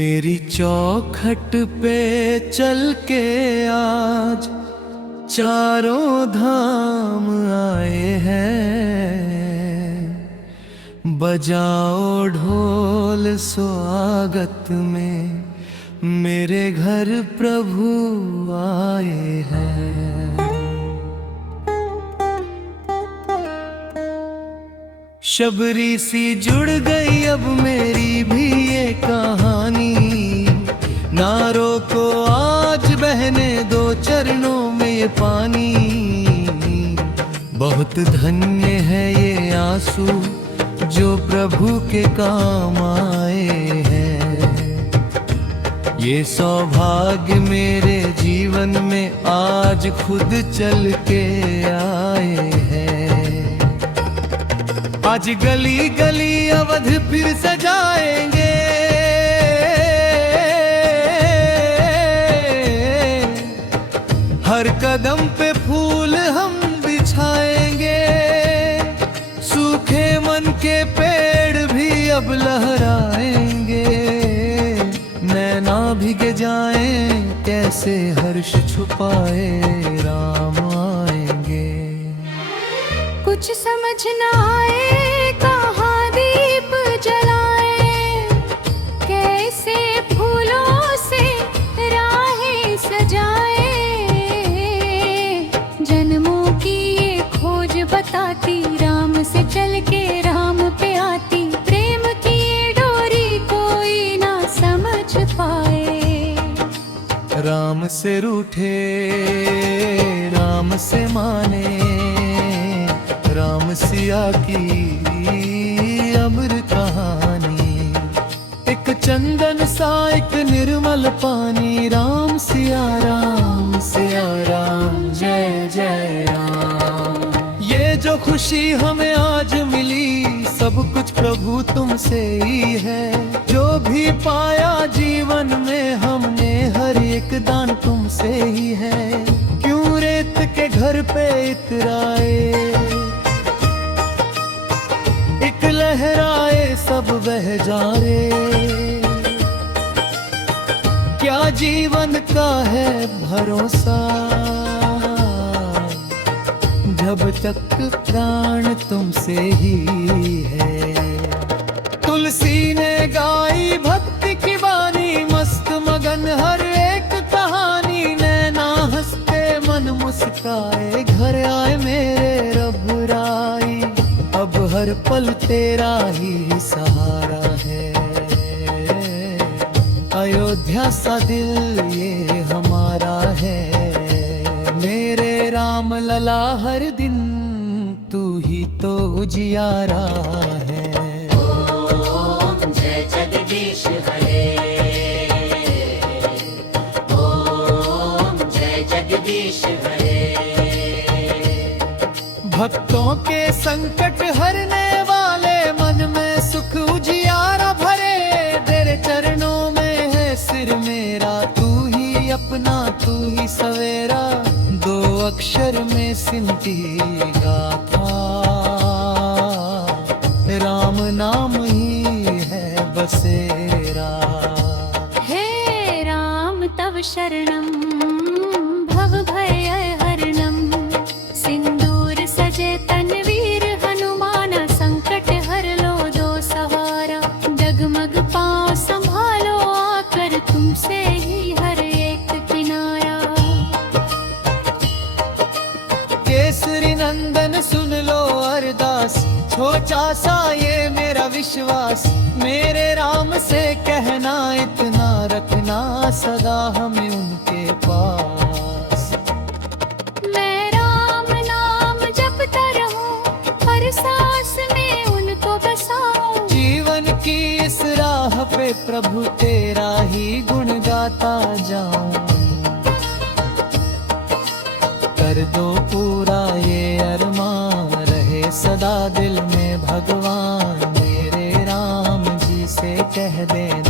मेरी चौखट पे चल के आज चारों धाम आए हैं। बजाओ ढोल स्वागत में, मेरे घर प्रभु आए हैं। शबरी सी जुड़ गई अब मेरी भी ये कहानी। नारों को आज बहने दो चरणों में ये पानी। बहुत धन्य है ये आंसू जो प्रभु के काम आए हैं। ये सौभाग्य मेरे जीवन में आज खुद चल के आए हैं। आज गली गली अवध फिर सजाएंगे। हर कदम पे फूल हम बिछाएंगे। सूखे मन के पेड़ भी अब लहराएंगे। नैना भीग जाएं कैसे हर्ष छुपाए राम आएंगे। कुछ समझ न आए कहाँ दीप जलाए। कैसे फूलों से राहें सजाए। जन्मों की ये खोज बताती, राम से चल के राम पे आती। प्रेम की ये डोरी कोई ना समझ पाए। राम से रूठे राम से माने। राम सिया की अमर कहानी। एक चंदन सा एक निर्मल पानी। राम सिया राम जय जय राम। ये जो खुशी हमें आज मिली सब कुछ प्रभु तुमसे ही है। जो भी पाया जीवन में हमने हर एक दान तुमसे ही है। क्यों रेत के घर पे इतराए। एक लहराए सब बह जाए। क्या जीवन का है भरोसा जब तक प्राण तुमसे ही है। तुलसी ने गाई भक्ति की वाणी। मस्त मगन हर एक कहानी। नैना हंसते मन मुस्काए। घर आए मेरे रब राई। अब हर पल तेरा ही सहारा है। अयोध्या सा दिल ये हमारा है। मेरे राम लला हर दिन तू ही तो उजियारा है। ओम जय जगदीश हरे। ओम जय जगदीश हरे। भक्तों के संकट हरने वाले, मन में सुख उजियारा भरे। तेरे चरणों में है सिर मेरा। तू ही अपना तू ही सवेरा। दो अक्षर में सिमटी गाथा। राम नाम ही है बसेरा। हे राम तव शरणं भव भय हरणं। सिंदूर सजे तनवीर हनुमान। संकट हर लो दो सहारा। डगमग पाँव संभालो आकर तुमसे ही हर एक किनारा। केसरी नंदन सुन लो अरदास। छोटा सा ये मेरा विश्वास। मेरे राम से कहना इतना रखना सदा हमें उनके पास। मैं राम नाम जपता रहूं। हर सांस में उनको बसाऊं। जीवन की इस राह पे प्रभु तेरा ही गुण गाता जाऊं। कर दो पूरा ये अरमान। रहे सदा दिल में भगवान। मेरे राम जी से कह देना